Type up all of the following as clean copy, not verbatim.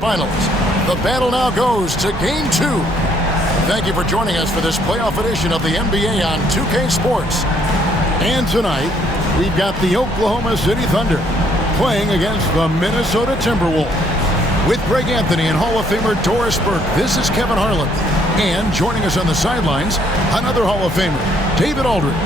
Finals. The battle now goes to Game 2. Thank you for joining us for this playoff edition of the NBA on 2K Sports. And tonight, we've got the Oklahoma City Thunder playing against the Minnesota Timberwolves. With Greg Anthony and Hall of Famer Doris Burke, this is Kevin Harlan. And joining us on the sidelines, another Hall of Famer, David Aldridge.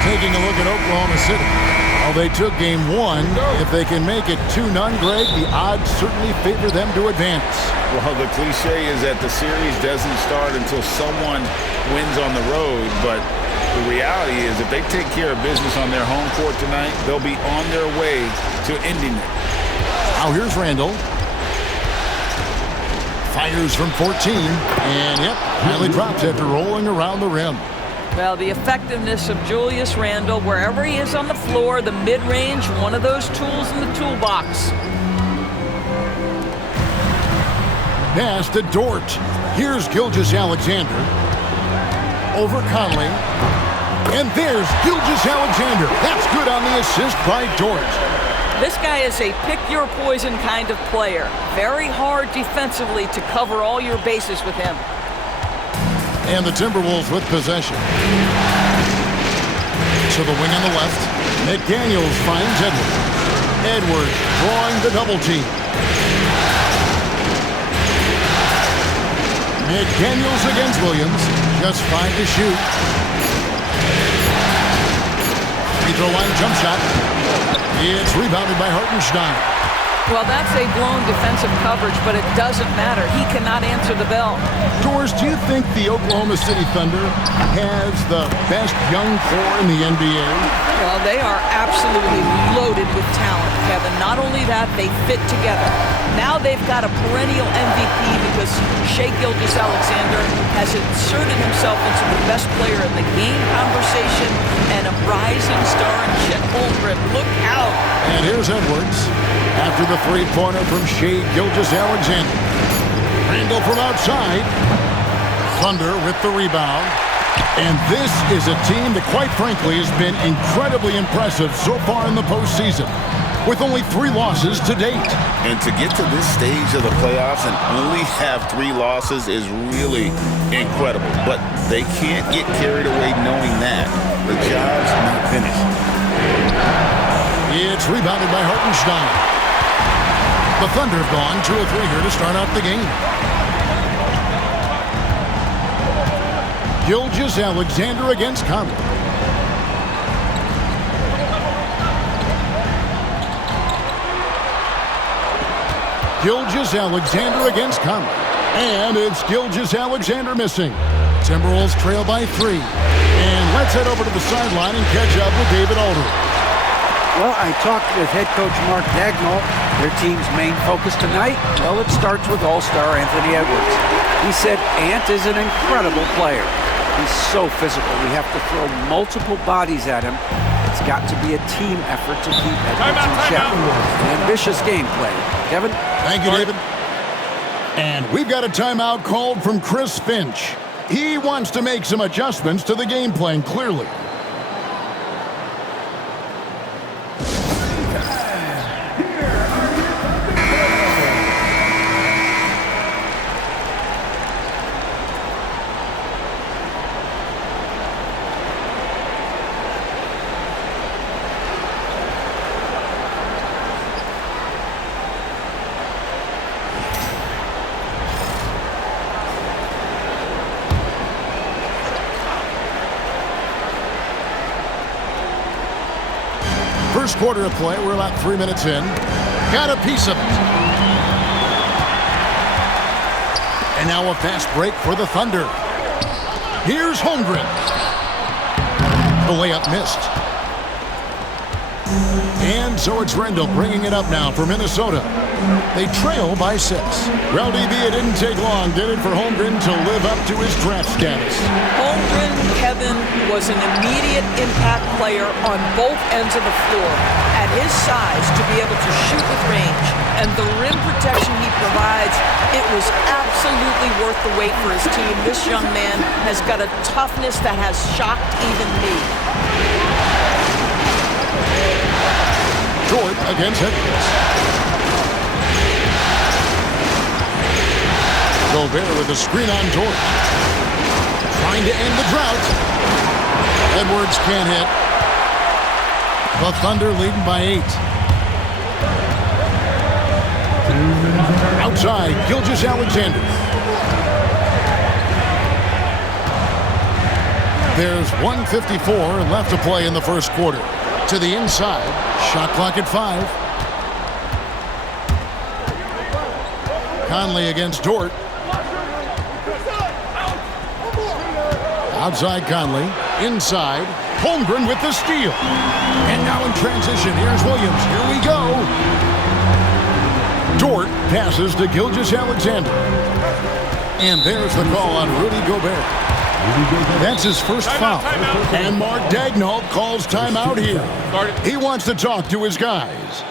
Taking a look at Oklahoma City. Well, they took game 1. If they can make it 2-0, Greg, the odds certainly favor them to advance. Well, the cliche is that the series doesn't start until someone wins on the road, but the reality is if they take care of business on their home court tonight, they'll be on their way to ending it. Now here's Randall. Fires from 14, and finally drops after rolling around the rim. Well, the effectiveness of Julius Randle, wherever he is on the floor, the mid-range, one of those tools in the toolbox. Pass to Dort. Here's Gilgeous-Alexander. Over Conley. And there's Gilgeous-Alexander. That's good on the assist by Dort. This guy is a pick-your-poison kind of player. Very hard defensively to cover all your bases with him. And the Timberwolves with possession. To the wing on the left. McDaniels finds Edwards. Edwards drawing the double team. McDaniels against Williams. Just 5 to shoot. Free throw line jump shot. It's rebounded by Hartenstein. Well, that's a blown defensive coverage, but it doesn't matter. He cannot answer the bell. Doris, do you think the Oklahoma City Thunder has the best young core in the NBA? Well, they are absolutely loaded with talent, Kevin. Not only that, they fit together. Now they've got a perennial MVP because Shai Gilgeous-Alexander has inserted himself into the best player in the game conversation and a rising star in Chet Holmgren. Look out. And here's Edwards. After the three-pointer from Shai Gilgeous-Alexander. Randall from outside. Thunder with the rebound. And this is a team that, quite frankly, has been incredibly impressive so far in the postseason, with only 3 losses to date. And to get to this stage of the playoffs and only have 3 losses is really incredible. But they can't get carried away knowing that. The job's not finished. It's rebounded by Hartenstein. The Thunder have gone 2 of 3 here to start out the game. Gilgeous-Alexander against Conley. Gilgeous-Alexander against Conley. And it's Gilgeous-Alexander missing. Timberwolves trail by 3. And let's head over to the sideline and catch up with David Aldridge. Well, I talked with head coach Mark Dagnall. Their team's main focus tonight, well, it starts with all-star Anthony Edwards. He said Ant is an incredible player. He's so physical. We have to throw multiple bodies at him. It's got to be a team effort to keep Edwards in check. An ambitious gameplay. Kevin? Thank you, David. And we've got a timeout called from Chris Finch. He wants to make some adjustments to the game plan, clearly. First quarter of play, we're about 3 minutes in. Got a piece of it. And now a fast break for the Thunder. Here's Holmgren. The layup missed. And so it's Rendell bringing it up now for Minnesota. They trail by 6. Well, DB, it didn't take long, did it, for Holmgren to live up to his draft status? Holmgren, Kevin, was an immediate impact player on both ends of the floor. At his size, to be able to shoot with range and the rim protection he provides, it was absolutely worth the wait for his team. This young man has got a toughness that has shocked even me. Dort against Edwards. Gobert with the screen on Dort. Trying to end the drought. Edwards can't hit. The Thunder leading by 8. Outside, Gilgeous-Alexander. There's 1:54 left to play in the first quarter. To the inside, shot clock at 5. Conley against Dort. Outside Conley, inside, Holmgren with the steal. And now in transition, here's Williams. Here we go. Dort passes to Gilgeous-Alexander. And there's the call on Rudy Gobert. That's his first foul. And Mark Daigneault calls timeout here. He wants to talk to his guys.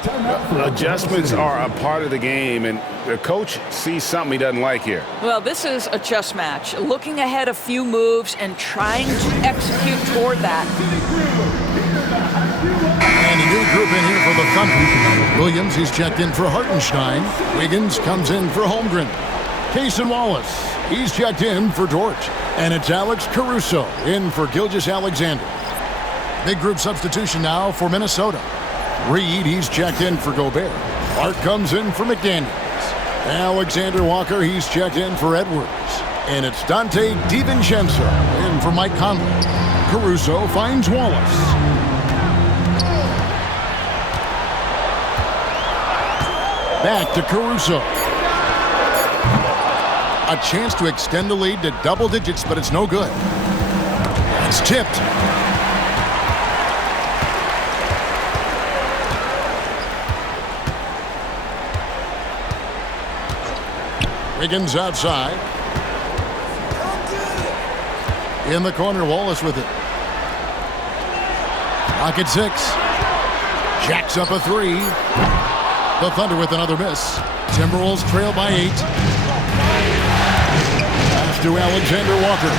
Adjustments are a part of the game, and the coach sees something he doesn't like here. Well, this is a chess match. Looking ahead a few moves and trying to execute toward that. And a new group in here for the Thunder. Williams, he's checked in for Hartenstein. Wiggins comes in for Holmgren. Cason Wallace, he's checked in for Dort. And it's Alex Caruso in for Gilgeous-Alexander. Big group substitution now for Minnesota. Reed, he's checked in for Gobert. Hart comes in for McDaniels. Alexander Walker, he's checked in for Edwards. And it's Dante DiVincenzo in for Mike Conley. Caruso finds Wallace. Back to Caruso. A chance to extend the lead to double digits, but it's no good. It's tipped. Wiggins outside. In the corner, Wallace with it. Clock at 6. Jacks up a 3. The Thunder with another miss. Timberwolves trail by 8. Pass to Alexander Walker.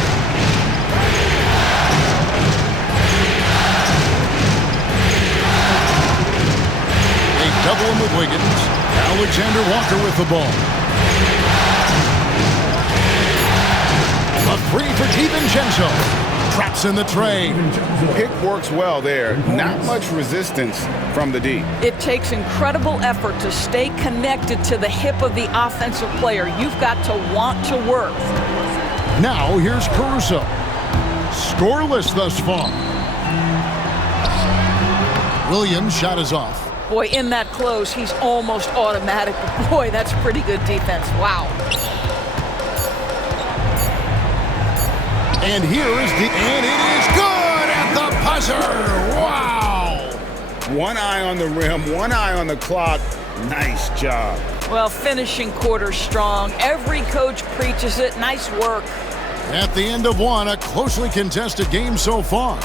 They double him with Wiggins. Alexander Walker with the ball. A 3 for DiVincenzo. Traps in the tray. Pick works well there. Not much resistance from the D. It takes incredible effort to stay connected to the hip of the offensive player. You've got to want to work. Now here's Caruso. Scoreless thus far. Williams' shot is off. Boy, in that close, he's almost automatic. Boy, that's pretty good defense. Wow. And here is and it is good at the buzzer. Wow. One eye on the rim, one eye on the clock. Nice job. Well, finishing quarter strong. Every coach preaches it. Nice work. At the end of one, a closely contested game so far.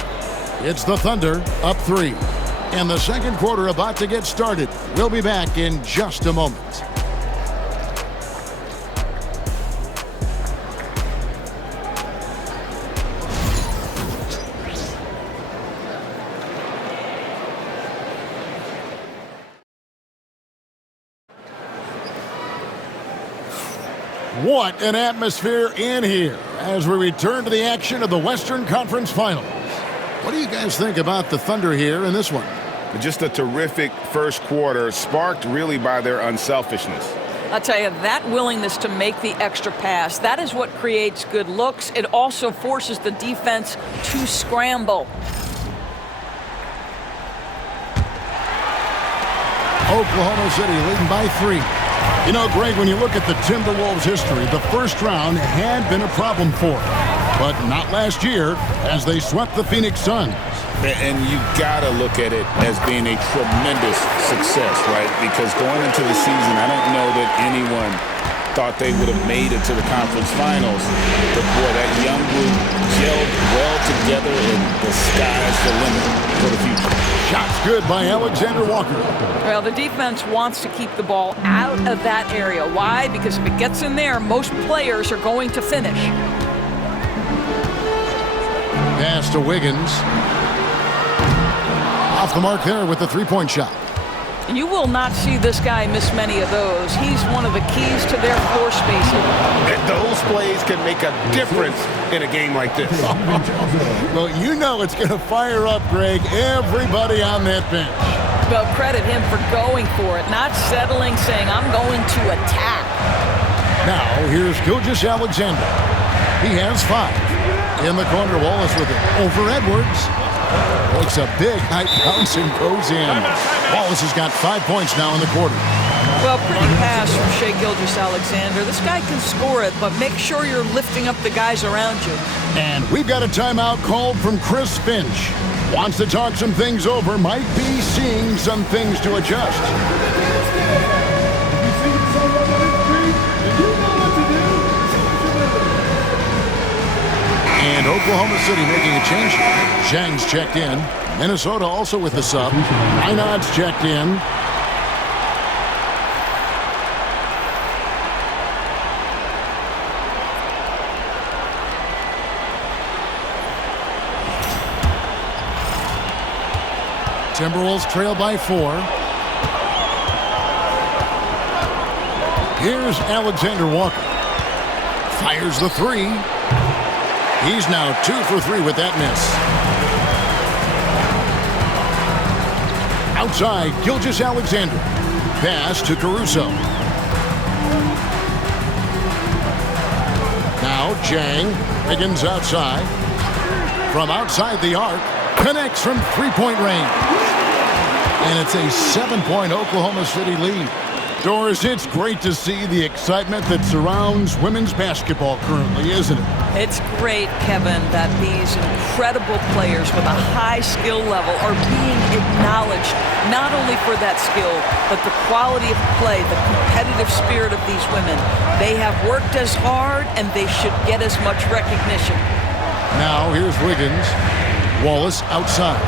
It's the Thunder up 3. And the second quarter about to get started. We'll be back in just a moment. What an atmosphere in here as we return to the action of the Western Conference Finals. What do you guys think about the Thunder here in this one? Just a terrific first quarter, sparked really by their unselfishness. I'll tell you, that willingness to make the extra pass, that is what creates good looks. It also forces the defense to scramble. Oklahoma City leading by 3. You know, Greg, when you look at the Timberwolves' history, the first round had been a problem for them. but not last year as they swept the Phoenix Suns. And you got to look at it as being a tremendous success, right? Because going into the season, I don't know that anyone thought they would have made it to the conference finals. But, boy, that young group gelled well together, and the sky's the limit for the future. Shots good by Alexander Walker. Well, the defense wants to keep the ball out of that area. Why? Because if it gets in there, most players are going to finish. Pass to Wiggins. Off the mark there with the three-point shot. You will not see this guy miss many of those. He's one of the keys to their floor spacing. And those plays can make a difference in a game like this. Well, you know it's going to fire up, Greg, everybody on that bench. Well, credit him for going for it, not settling, saying, I'm going to attack. Now, here's Gilgeous-Alexander. He has 5. In the corner, Wallace with it. Over Edwards. Takes a big high bounce and goes in. Wallace has got 5 points now in the quarter. Well, pretty pass from Shai Gilgeous-Alexander. This guy can score it, but make sure you're lifting up the guys around you. And we've got a timeout called from Chris Finch. Wants to talk some things over, might be seeing some things to adjust. And Oklahoma City making a change. Zhang's checked in. Minnesota also with the sub. Einad's checked in. Timberwolves trail by 4. Here's Alexander Walker. Fires the 3. He's now 2 for 3 with that miss. Outside, Gilgeous-Alexander. Pass to Caruso. Now Zhang. Higgins outside. From outside the arc. Connects from three-point range. And it's a 7-point Oklahoma City lead. Doris, it's great to see the excitement that surrounds women's basketball currently, isn't it? It's great, Kevin, that these incredible players with a high skill level are being acknowledged, not only for that skill, but the quality of play, the competitive spirit of these women. They have worked as hard, and they should get as much recognition. Now, here's Wiggins. Wallace outside.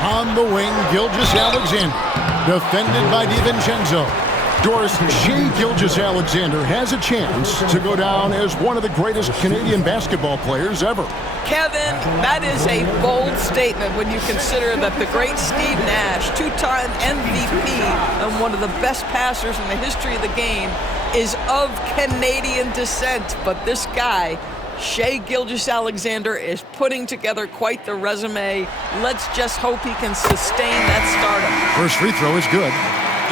On the wing, Gilgeous-Alexander. Defended by DiVincenzo. Doris, Shai Gilgeous-Alexander has a chance to go down as one of the greatest Canadian basketball players ever. Kevin, that is a bold statement when you consider that the great Steve Nash, 2-time MVP and one of the best passers in the history of the game, is of Canadian descent. But this guy, Shai Gilgeous-Alexander, is putting together quite the resume. Let's just hope he can sustain that stardom. First free throw is good.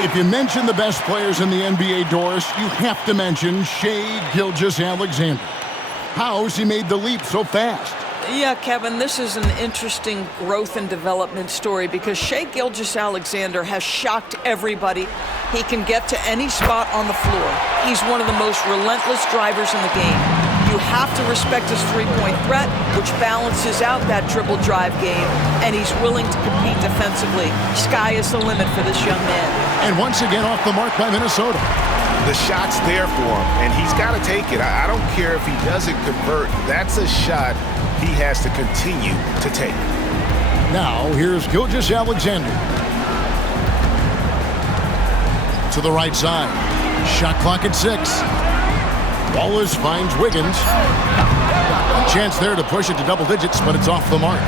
If you mention the best players in the NBA, Doris, you have to mention Shai Gilgeous-Alexander. How has he made the leap so fast? Yeah, Kevin, this is an interesting growth and development story because Shai Gilgeous-Alexander has shocked everybody. He can get to any spot on the floor. He's one of the most relentless drivers in the game. You have to respect his three-point threat, which balances out that dribble drive game, and he's willing to compete defensively. Sky is the limit for this young man. And once again off the mark by Minnesota. The shot's there for him, and he's got to take it. I don't care if he doesn't convert. That's a shot he has to continue to take. Now, here's Gilgeous-Alexander. To the right side. Shot clock at 6. Wallace finds Wiggins. A chance there to push it to double digits, but it's off the mark.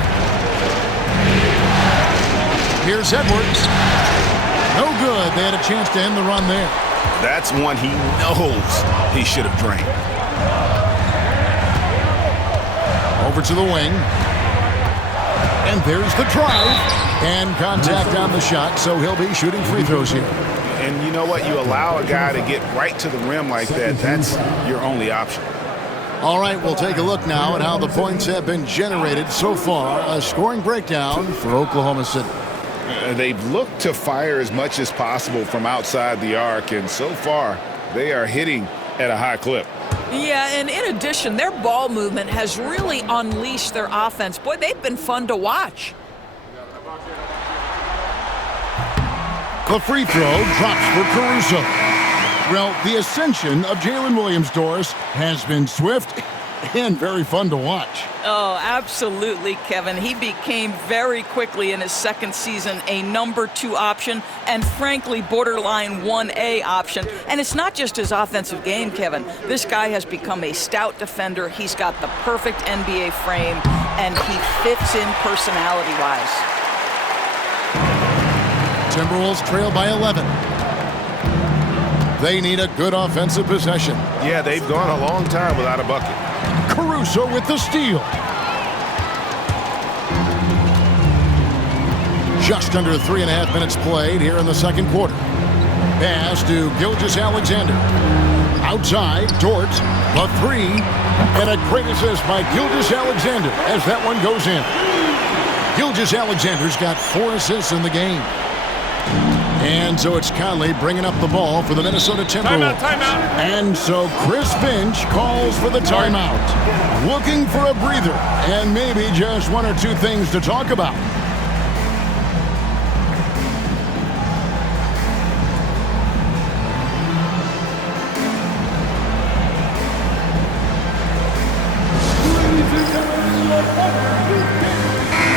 Here's Edwards. No good. They had a chance to end the run there. That's one he knows he should have drained. Over to the wing. And there's the drive. And contact on the shot, so he'll be shooting free throws here. And you know what? You allow a guy to get right to the rim like that, that's your only option. All right, we'll take a look now at how the points have been generated so far. A scoring breakdown for Oklahoma City. They've looked to fire as much as possible from outside the arc, and so far they are hitting at a high clip. Yeah, and in addition, their ball movement has really unleashed their offense. Boy, they've been fun to watch. The free throw drops for Caruso. Well, the ascension of Jalen Williams, Doris, has been swift and very fun to watch. Oh, absolutely, Kevin. He became very quickly in his second season a number 2 option and, frankly, borderline 1A option. And it's not just his offensive game, Kevin. This guy has become a stout defender. He's got the perfect NBA frame, and he fits in personality-wise. Timberwolves trail by 11. They need a good offensive possession. Yeah, they've gone a long time without a bucket. Caruso with the steal. Just under 3.5 minutes played here in the second quarter. Pass to Gilgeous-Alexander. Outside, Dort, the 3, and a great assist by Gilgeous-Alexander as that one goes in. Gilgeous-Alexander's got 4 assists in the game. And so it's Conley bringing up the ball for the Minnesota Timberwolves. Timeout. And so Chris Finch calls for the timeout. Looking for a breather and maybe just 1 or 2 things to talk about.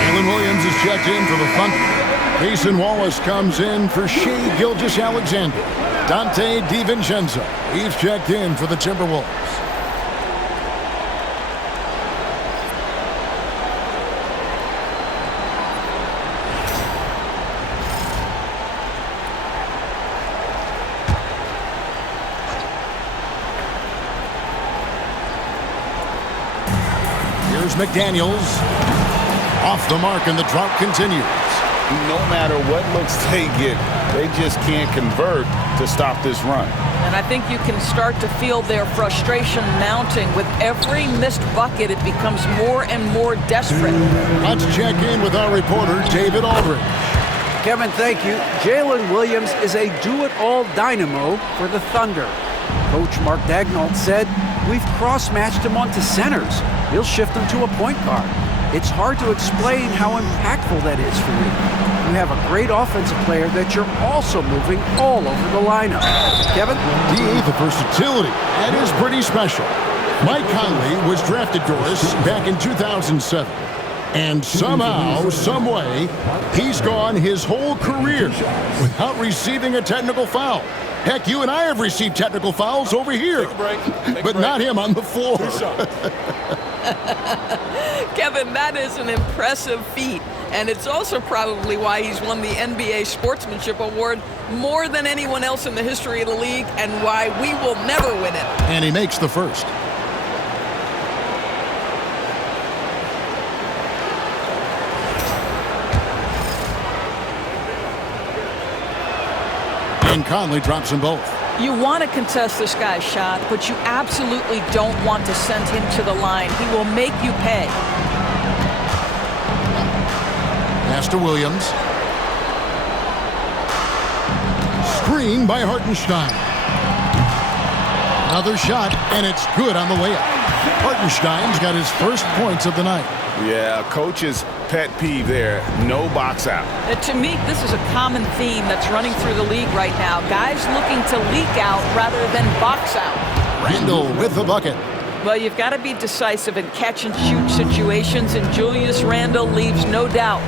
Jalen Williams is checked in for the Thunder. Mason Wallace comes in for Shai Gilgeous-Alexander. Dante DiVincenzo, he's checked in for the Timberwolves. Here's McDaniels. Off the mark, and the drought continues. No matter what looks they get, they just can't convert to stop this run. And I think you can start to feel their frustration mounting. With every missed bucket, it becomes more and more desperate. Let's check in with our reporter, David Aldridge. Kevin, thank you. Jalen Williams is a do-it-all dynamo for the Thunder. Coach Mark Daigneault said, "We've cross-matched him onto centers. He'll shift him to a point guard. It's hard to explain how impactful that is for you. You have a great offensive player that you're also moving all over the lineup." Kevin? The versatility. That is pretty special. Mike Conley was drafted, Doris, back in 2007. And somehow, some way, he's gone his whole career without receiving a technical foul. Heck, you and I have received technical fouls over here. But not him on the floor. Kevin, that is an impressive feat. And it's also probably why he's won the NBA Sportsmanship Award more than anyone else in the history of the league, and why we will never win it. And he makes the first. And Conley drops them both. You want to contest this guy's shot, but you absolutely don't want to send him to the line. He will make you pay. Pass to Williams. Screen by Hartenstein. Another shot, and it's good on the layup. Hartenstein's got his first points of the night. Yeah, coach's pet peeve there. No box out. To me, this is a common theme that's running through the league right now. Guys looking to leak out rather than box out. Randle with the bucket. Well, you've got to be decisive in catch-and-shoot situations, and Julius Randle leaves no doubt.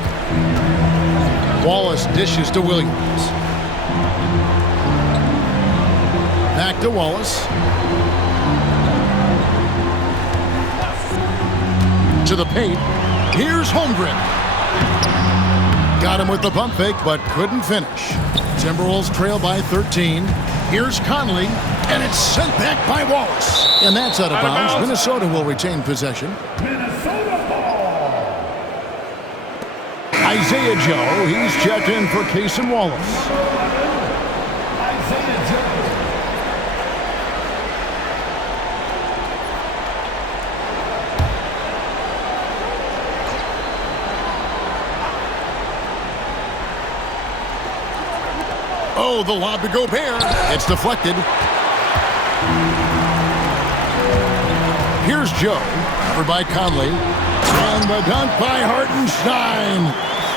Wallace dishes to Williams. Back to Wallace. To the paint. Here's Holmgren. Got him with the pump fake, but couldn't finish. Timberwolves trail by 13. Here's Conley, and it's sent back by Wallace. And that's out of bounds. Minnesota will retain possession. Isaiah Joe, he's checked in for Cason Wallace. Oh, the lob to Gobert. It's deflected. Here's Joe, covered by Conley. And the dunk by Hartenstein.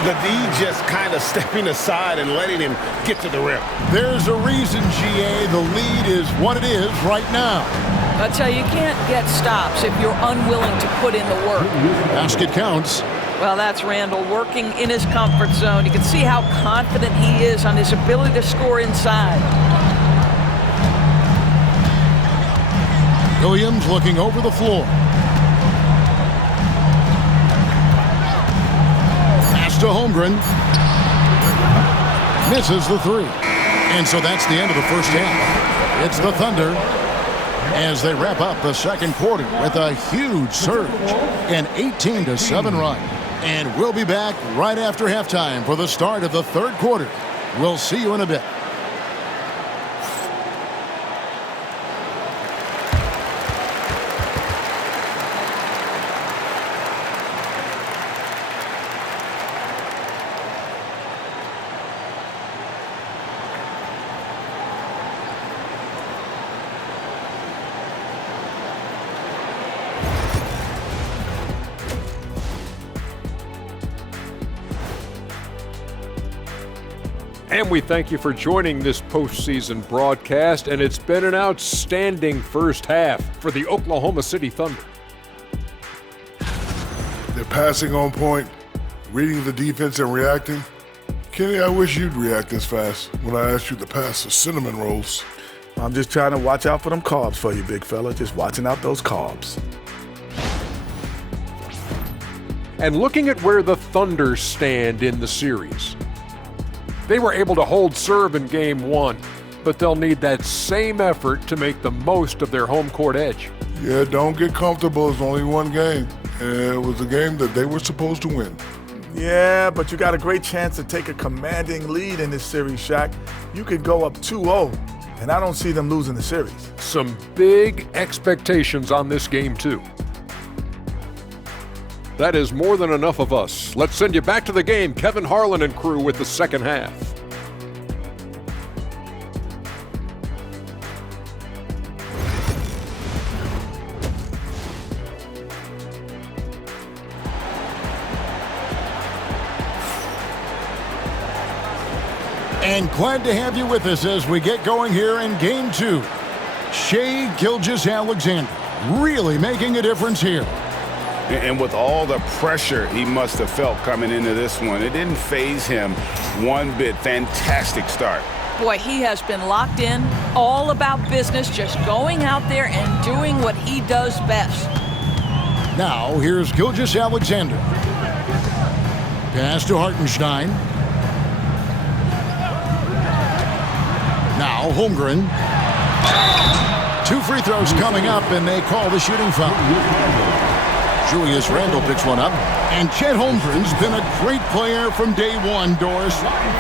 The D just kind of stepping aside and letting him get to the rim. There's a reason, GA, the lead is what it is right now. I tell you, you can't get stops if you're unwilling to put in the work. Basket counts. Well, that's Randall working in his comfort zone. You can see how confident he is on his ability to score inside. Williams looking over the floor. Pass to Holmgren. Misses the three. And so that's the end of the first half. It's the Thunder as they wrap up the second quarter with a huge surge, an 18-7 run. And we'll be back right after halftime for the start of the third quarter. We'll see you in a bit. And we thank you for joining this postseason broadcast, and it's been an outstanding first half for the Oklahoma City Thunder. They're passing on point, reading the defense and reacting. Kenny, I wish you'd react this fast when I asked you to pass the cinnamon rolls. I'm just trying to watch out for them carbs for you, big fella. Just watching out those carbs. And looking at where the Thunder stand in the series. They were able to hold serve in Game 1, but they'll need that same effort to make the most of their home court edge. Yeah, don't get comfortable. It's only one game. And it was a game that they were supposed to win. Yeah, but you got a great chance to take a commanding lead in this series, Shaq. You could go up 2-0, and I don't see them losing the series. Some big expectations on this game, too. That is more than enough of us. Let's send you back to the game, Kevin Harlan and crew with the second half. And glad to have you with us as we get going here in Game 2. Shai Gilgeous-Alexander really making a difference here. And with all the pressure he must have felt coming into this one, it didn't faze him one bit. Fantastic start. Boy, he has been locked in, all about business, just going out there and doing what he does best. Now, here's Gilgeous-Alexander. Pass to Hartenstein. Now, Holmgren. 2 free throws coming up, and they call the shooting foul. Julius Randle picks one up. And Chet Holmgren's been a great player from day one, Doris.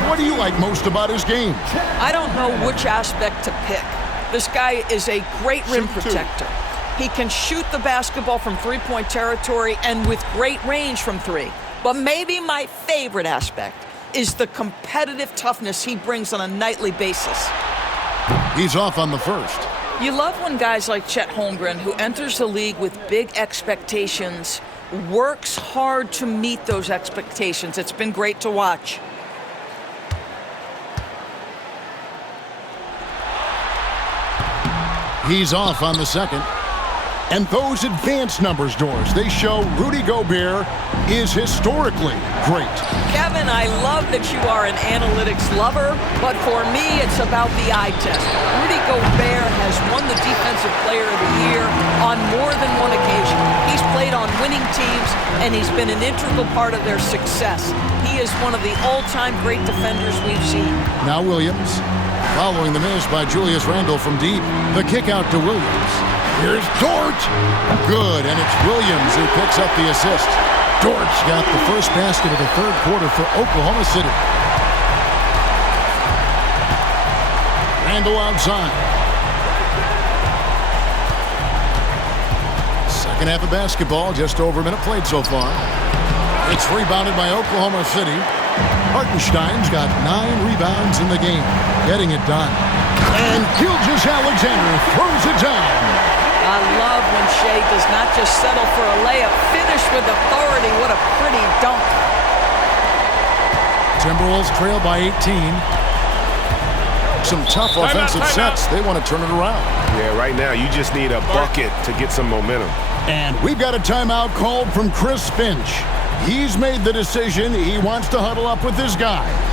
What do you like most about his game? I don't know which aspect to pick. This guy is a great rim protector. He can shoot the basketball from three-point territory and with great range from three. But maybe my favorite aspect is the competitive toughness he brings on a nightly basis. He's off on the first. You love when guys like Chet Holmgren, who enters the league with big expectations, works hard to meet those expectations. It's been great to watch. He's off on the second. And those advanced numbers, Doris, they show Rudy Gobert is historically great. Kevin, I love that you are an analytics lover, but for me, it's about the eye test. Rudy Gobert has won the Defensive Player of the Year on more than one occasion. He's played on winning teams, and he's been an integral part of their success. He is one of the all-time great defenders we've seen. Now Williams, following the miss by Julius Randle from deep. The kick out to Williams. Here's Dort. Good, and it's Williams who picks up the assist. Dort's got the first basket of the third quarter for Oklahoma City. Randle outside. Second half of basketball, just over a minute played so far. It's rebounded by Oklahoma City. Hartenstein's got 9 rebounds in the game, getting it done. And Gilgeous-Alexander throws it down. I love when Shea does not just settle for a layup, finish with authority. What a pretty dunk. Timberwolves trail by 18. Some tough offensive sets. They want to turn it around. Yeah, right now you just need a bucket to get some momentum. And we've got a timeout called from Chris Finch. He's made the decision. He wants to huddle up with his guys.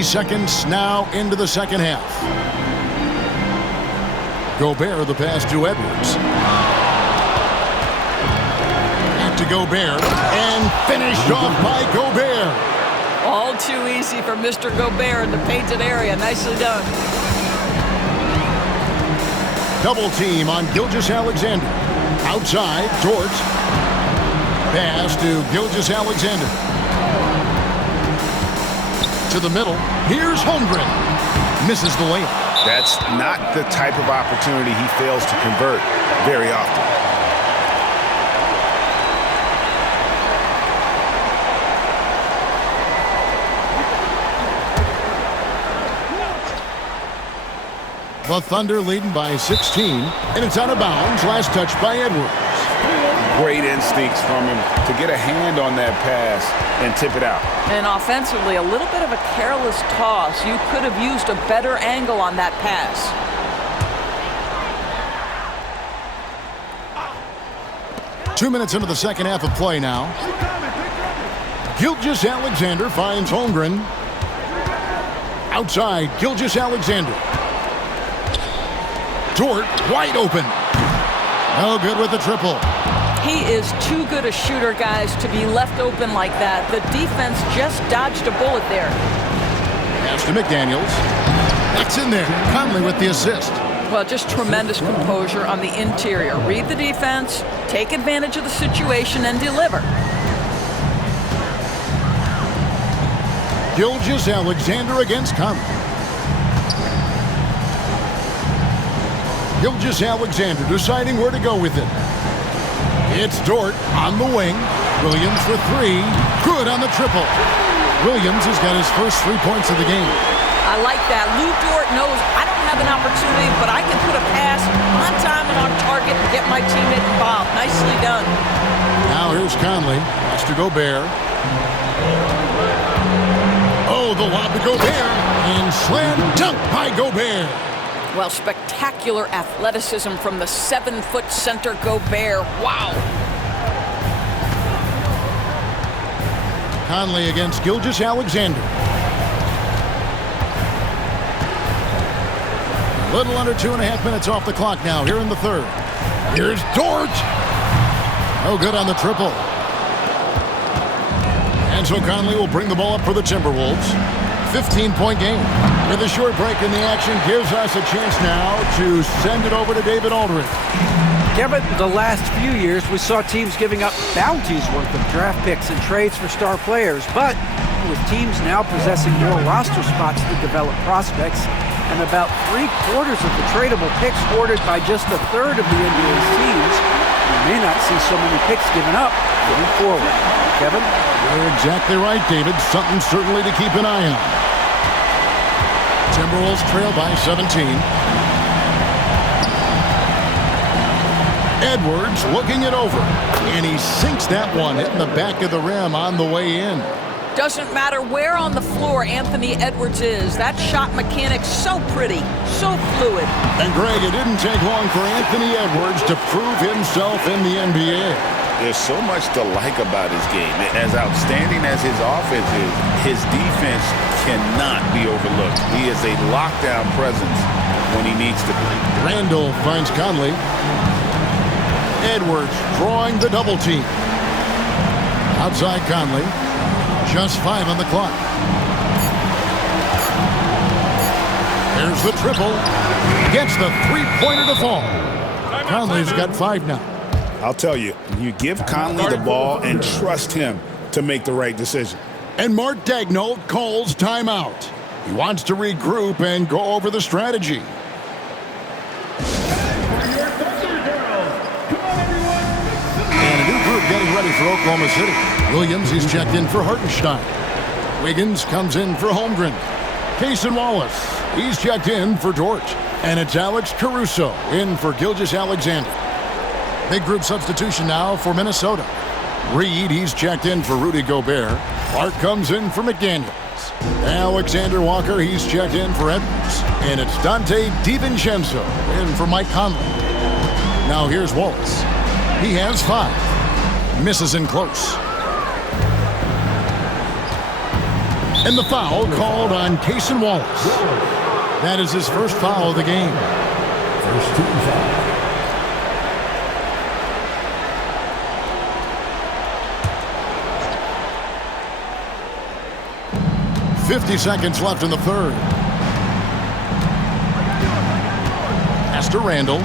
Seconds now into the second half. Gobert, the pass to Edwards. Back to Gobert, and finished off by Gobert. All too easy for Mr. Gobert in the painted area. Nicely done. Double team on Gilgeous-Alexander. Outside, Dort. Pass to Gilgeous-Alexander. To the middle. Here's Holmgren. Misses the layup. That's not the type of opportunity he fails to convert very often. The Thunder leading by 16, and it's out of bounds. Last touch by Edwards. Great instincts from him to get a hand on that pass and tip it out. And offensively, a little bit of a careless toss. You could have used a better angle on that pass. Two minutes into the second half of play now. Gilgeous-Alexander finds Holmgren. Outside, Gilgeous-Alexander. Dort wide open. No good with the triple. He is too good a shooter, guys, to be left open like that. The defense just dodged a bullet there. Pass to McDaniels. That's in there. Conley with the assist. Well, just tremendous composure on the interior. Read the defense, take advantage of the situation, and deliver. Gilgeous-Alexander against Conley. Gilgeous-Alexander deciding where to go with it. It's Dort on the wing. Williams for three. Good on the triple. Williams has got his first 3 points of the game. I like that. Lou Dort knows I don't have an opportunity, but I can put a pass on time and on target and get my teammate involved. Nicely done. Now here's Conley. Pass to Gobert. Oh, the lob to Gobert. And slam dunk by Gobert. Well, spectacular athleticism from the 7-foot center Gobert. Wow. Conley against Gilgeous-Alexander. A little under 2.5 minutes off the clock now here in the third. Here's Dort. No good on the triple. And so Conley will bring the ball up for the Timberwolves. 15-point game. With a short break in the action gives us a chance now to send it over to David Aldridge. Kevin, the last few years we saw teams giving up bounties worth of draft picks and trades for star players, but with teams now possessing more roster spots to develop prospects and about 3/4 of the tradable picks ordered by just a third of the NBA's teams, we may not see so many picks given up moving forward. Kevin? You're exactly right, David. Something certainly to keep an eye on. Timberwolves trail by 17. Edwards looking it over, and he sinks that one, hitting the back of the rim on the way in. Doesn't matter where on the floor Anthony Edwards is. That shot mechanic's so pretty, so fluid. And Greg, it didn't take long for Anthony Edwards to prove himself in the NBA. There's so much to like about his game. As outstanding as his offense is, his defense cannot be overlooked. He is a lockdown presence when he needs to be. Randall finds Conley. Edwards drawing the double team. Outside Conley. Just 5 on the clock. There's the triple. Gets the three-pointer to fall. Conley's got 5 now. I'll tell you, you give Conley the ball and trust him to make the right decision. And Mark Daigneault calls timeout. He wants to regroup and go over the strategy. And a new group getting ready for Oklahoma City. Williams, he's checked in for Hartenstein. Wiggins comes in for Holmgren. Cason Wallace, he's checked in for Dort. And it's Alex Caruso in for Gilgeous-Alexander. Big group substitution now for Minnesota. Reed, he's checked in for Rudy Gobert. Clark comes in for McDaniels. Alexander Walker, he's checked in for Edwards. And it's Dante DiVincenzo in for Mike Conley. Now here's Wallace. He has 5. Misses in close. And the foul called on Cason Wallace. That is his first foul of the game. First team foul. .50 seconds left in the third. Pass to Randall.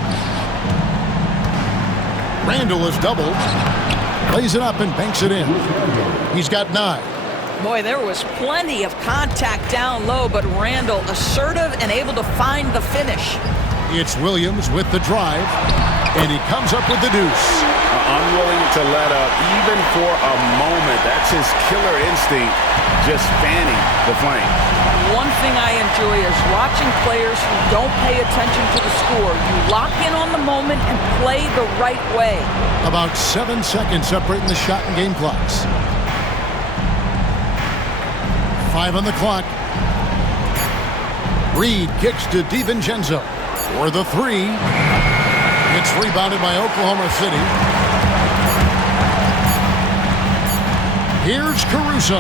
Randall is doubled. Lays it up and banks it in. He's got 9. Boy, there was plenty of contact down low, but Randall assertive and able to find the finish. It's Williams with the drive, and he comes up with the deuce. Unwilling to let up even for a moment. That's his killer instinct, just fanning the flame. One thing I enjoy is watching players who don't pay attention to the score. You lock in on the moment and play the right way. About 7 seconds separating the shot and game clocks. 5 on the clock. Reed kicks to DiVincenzo for the 3. It's rebounded by Oklahoma City. Here's Caruso.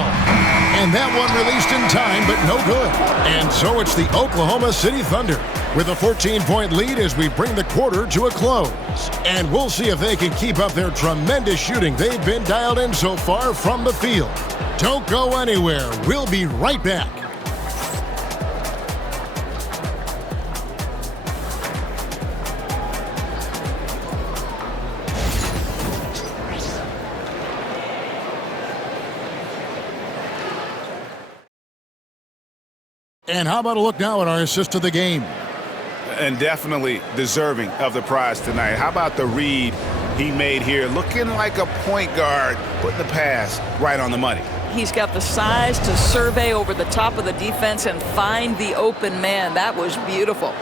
And that one released in time, but no good. And so it's the Oklahoma City Thunder with a 14-point lead as we bring the quarter to a close. And we'll see if they can keep up their tremendous shooting they've been dialed in so far from the field. Don't go anywhere. We'll be right back. And how about a look now at our assist of the game? And definitely deserving of the prize tonight. How about the read he made here? Looking like a point guard, putting the pass right on the money. He's got the size to survey over the top of the defense and find the open man. That was beautiful.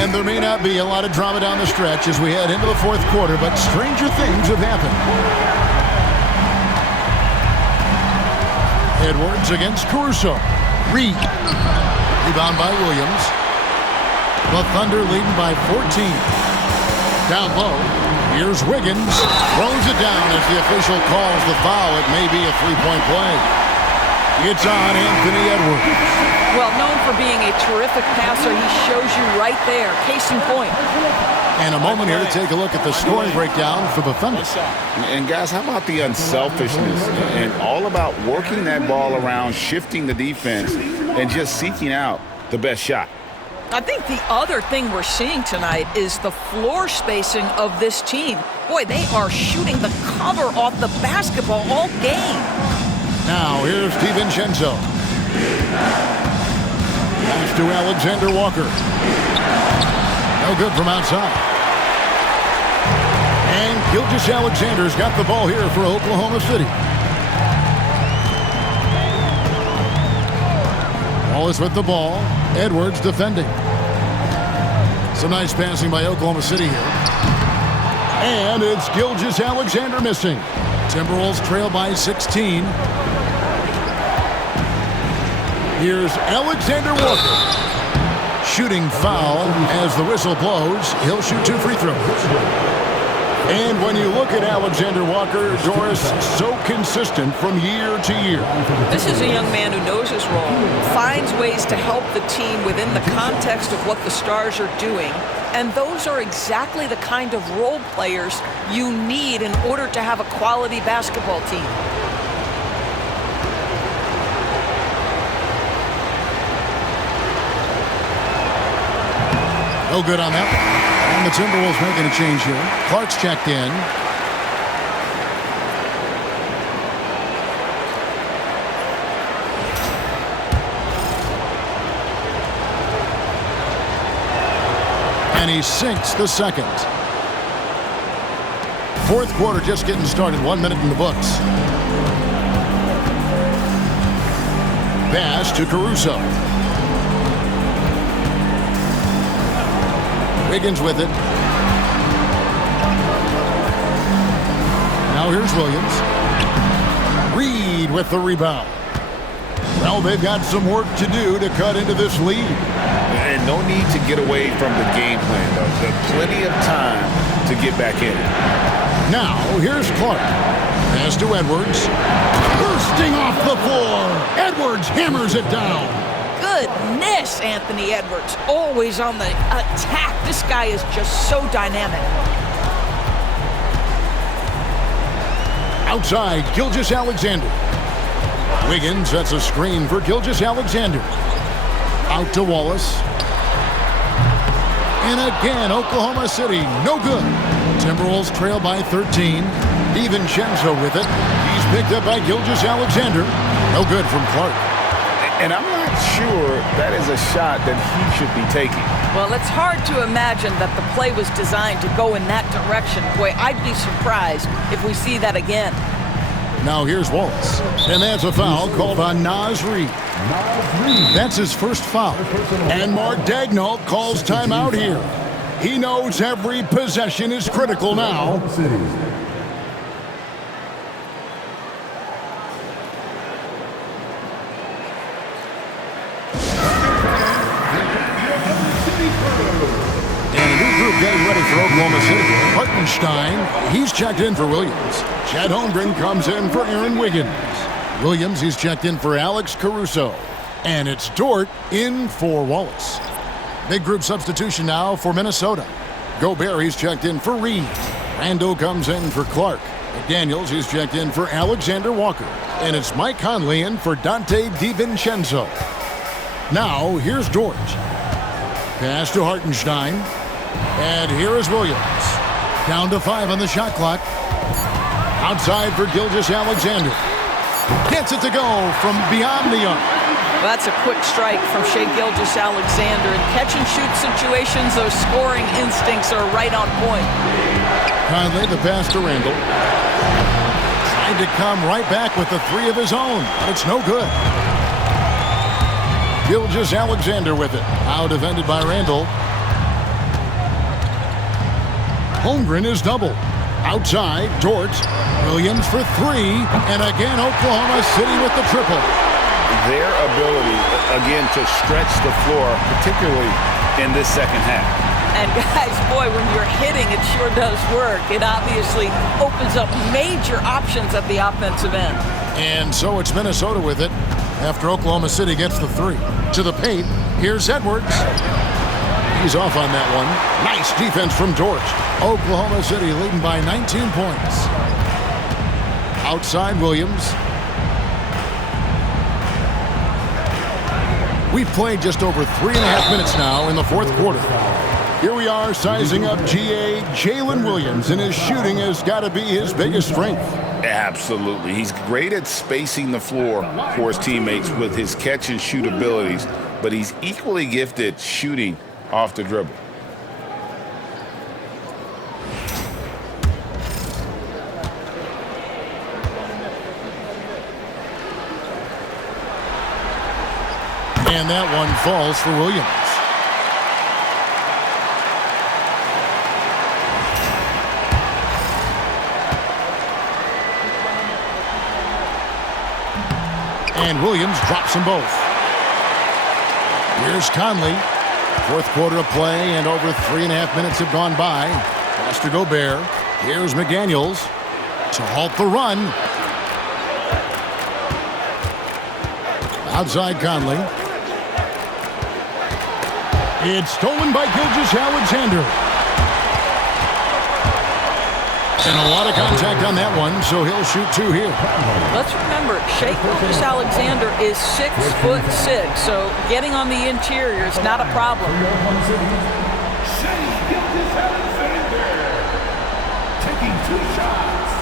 And there may not be a lot of drama down the stretch as we head into the fourth quarter, but stranger things have happened. Edwards against Caruso. Reed. Rebound by Williams. The Thunder leading by 14. Down low. Here's Wiggins. Throws it down as the official calls the foul. It may be a three-point play. It's on Anthony Edwards. Well, known for being a terrific passer, he shows you right there. Case in point. And a moment here to take a look at the scoring breakdown for the Thunder. And guys, how about the unselfishness and all about working that ball around, shifting the defense, and just seeking out the best shot? I think the other thing we're seeing tonight is the floor spacing of this team. Boy, they are shooting the cover off the basketball all game. Now, here's DiVincenzo. Pass to Alexander Walker. No good from outside. And Gilgeous-Alexander's got the ball here for Oklahoma City. Wallace with the ball. Edwards defending. Some nice passing by Oklahoma City here. And it's Gilgeous-Alexander missing. Timberwolves trail by 16. Here's Alexander Walker. Shooting foul as the whistle blows. He'll shoot 2 free throws. And when you look at Alexander Walker, Doris, so consistent from year to year. This is a young man who knows his role, finds ways to help the team within the context of what the Stars are doing. And those are exactly the kind of role players you need in order to have a quality basketball team. No good on that one. And the Timberwolves making a change here. Clark's checked in. And he sinks the second. Fourth quarter just getting started. 1 minute in the books. Pass to Caruso. Wiggins with it. Now here's Williams. Reed with the rebound. Well, they've got some work to do to cut into this lead. And no need to get away from the game plan, though. There's plenty of time to get back in it. Now, here's Clark. Pass to Edwards. Bursting off the floor. Edwards hammers it down. Goodness, Anthony Edwards. Always on the attack. This guy is just so dynamic. Outside, Gilgeous-Alexander. Wiggins sets a screen for Gilgeous-Alexander. Out to Wallace. And again, Oklahoma City, no good. Timberwolves trail by 13. DiVincenzo with it. He's picked up by Gilgeous-Alexander. No good from Clark. And I'm not sure that is a shot that he should be taking. Well, it's hard to imagine that the play was designed to go in that direction. Boy, I'd be surprised if we see that again. Now here's Wallace. And that's a foul called on Naz Reid. That's his first foul. And Mark Daigneault calls timeout here. He knows every possession is critical now. And a new group getting ready for Oklahoma City. Hartenstein, he's checked in for Williams. Chet Holmgren comes in for Aaron Wiggins. Williams, he's checked in for Alex Caruso. And it's Dort in for Wallace. Big group substitution now for Minnesota. Gobert, he's checked in for Reed. Randall comes in for Clark. McDaniels, he's checked in for Alexander Walker. And it's Mike Conley in for Dante DiVincenzo. Now, here's Dort. Pass to Hartenstein. And here is Williams. Down to 5 on the shot clock. Outside for Gilgeous-Alexander. Gets it to go from beyond the arc. Well, that's a quick strike from Shai Gilgeous-Alexander. In catch-and-shoot situations, those scoring instincts are right on point. Conley, the pass to Randall. Trying to come right back with the three of his own, but it's no good. Gilgeous-Alexander with it. Now defended by Randall. Holmgren is double. Outside, Dort. Williams for three. And again, Oklahoma City with the triple. Their ability, again, to stretch the floor, particularly in this second half. And guys, boy, when you're hitting, it sure does work. It obviously opens up major options at the offensive end. And so it's Minnesota with it after Oklahoma City gets the three. To the paint, here's Edwards. He's off on that one. Nice defense from Dort. Oklahoma City leading by 19 points. Outside Williams. We've played just over 3.5 minutes now in the fourth quarter. Here we are sizing up GA Jalen Williams, and his shooting has got to be his biggest strength. Absolutely. He's great at spacing the floor for his teammates with his catch-and-shoot abilities, but he's equally gifted shooting off the dribble. And that one falls for Williams. And Williams drops them both. Here's Conley. Fourth quarter of play, and over 3.5 minutes have gone by. Pass to Gobert. Here's McDaniels to halt the run. Outside Conley. It's stolen by Gilgeous-Alexander. And a lot of contact on that one, so he'll shoot two here. Let's remember, Shai Gilgeous-Alexander is 6'6", so getting on the interior is not a problem. Taking 2 shots.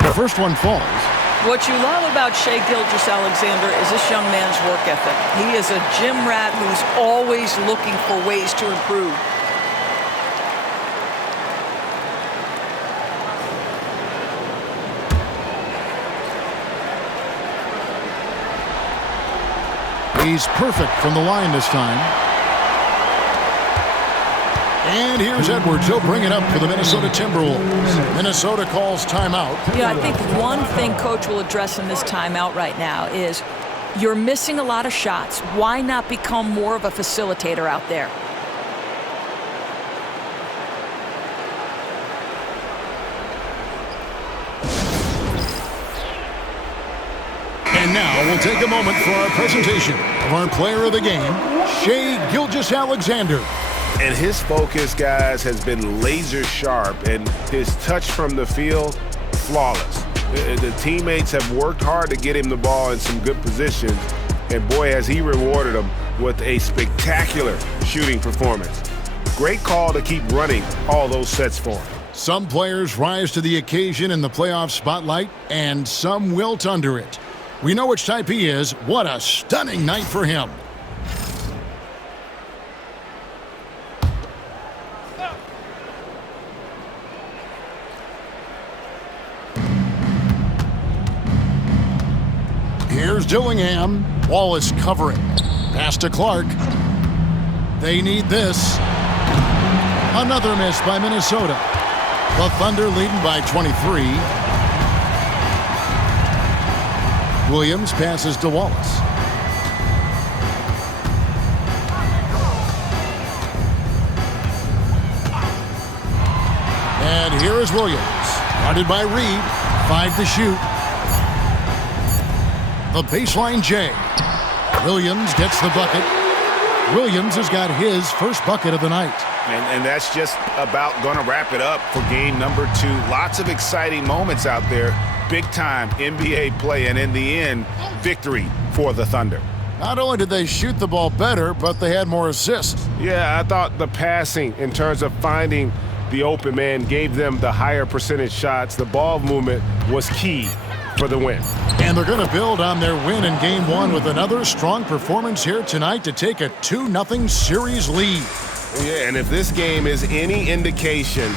The first one falls. What you love about Shai Gilgeous-Alexander is this young man's work ethic. He is a gym rat who's always looking for ways to improve. He's perfect from the line this time. And here's Edwards. He'll bring it up for the Minnesota Timberwolves. Minnesota calls timeout. Yeah, I think one thing Coach will address in this timeout right now is you're missing a lot of shots. Why not become more of a facilitator out there? And now we'll take a moment for our presentation of our player of the game, Shai Gilgeous-Alexander. And his focus, guys, has been laser sharp, and his touch from the field, flawless. The teammates have worked hard to get him the ball in some good positions, and boy, has he rewarded them with a spectacular shooting performance. Great call to keep running all those sets for him. Some players rise to the occasion in the playoff spotlight, and some wilt under it. We know which type he is. What a stunning night for him. Here's Dillingham. Wallace covering. Pass to Clark. They need this. Another miss by Minnesota. The Thunder leading by 23. Williams passes to Wallace. And here is Williams. Guarded by Reed. 5 to shoot. The baseline J. Williams gets the bucket. Williams has got his first bucket of the night. And that's just about going to wrap it up for game number 2. Lots of exciting moments out there. Big-time NBA play, and in the end, victory for the Thunder. Not only did they shoot the ball better, but they had more assists. Yeah, I thought the passing in terms of finding the open man gave them the higher percentage shots. The ball movement was key for the win. And they're going to build on their win in Game 1 with another strong performance here tonight to take a 2-0 series lead. Yeah, and if this game is any indication,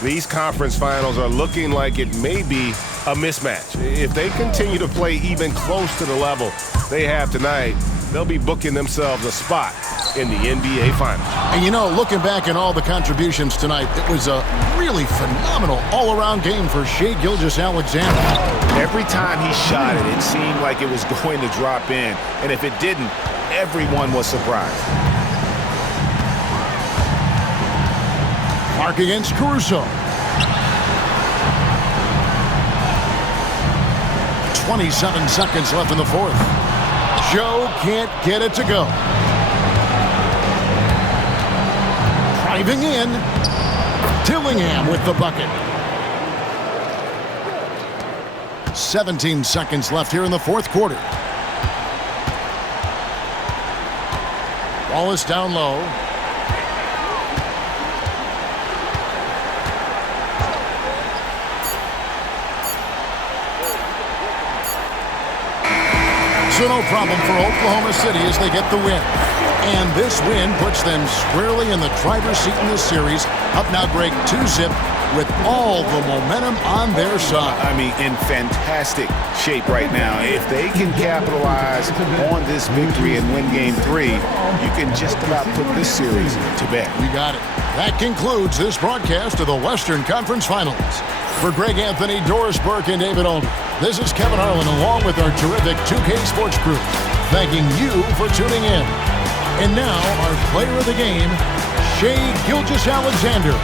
these conference finals are looking like it may be a mismatch. If they continue to play even close to the level they have tonight, they'll be booking themselves a spot in the NBA Finals. And you know, looking back at all the contributions tonight, it was a really phenomenal all-around game for Shai Gilgeous-Alexander. Every time he shot it, it seemed like it was going to drop in. And if it didn't, everyone was surprised. Clark against Caruso. 27 seconds left in the fourth. Joe can't get it to go. Driving in. Dillingham with the bucket. 17 seconds left here in the fourth quarter. Wallace down low. So no problem for Oklahoma City as they get the win. And this win puts them squarely in the driver's seat in this series. Up now, Greg, 2-0 with all the momentum on their side. I mean, in fantastic shape right now. If they can capitalize on this victory and win Game 3, you can just about put this series to bed. You got it. That concludes this broadcast of the Western Conference Finals. For Greg Anthony, Doris Burke, and David Olden, this is Kevin Harlan along with our terrific 2K Sports crew, thanking you for tuning in. And now, our player of the game, Shai Gilgeous-Alexander.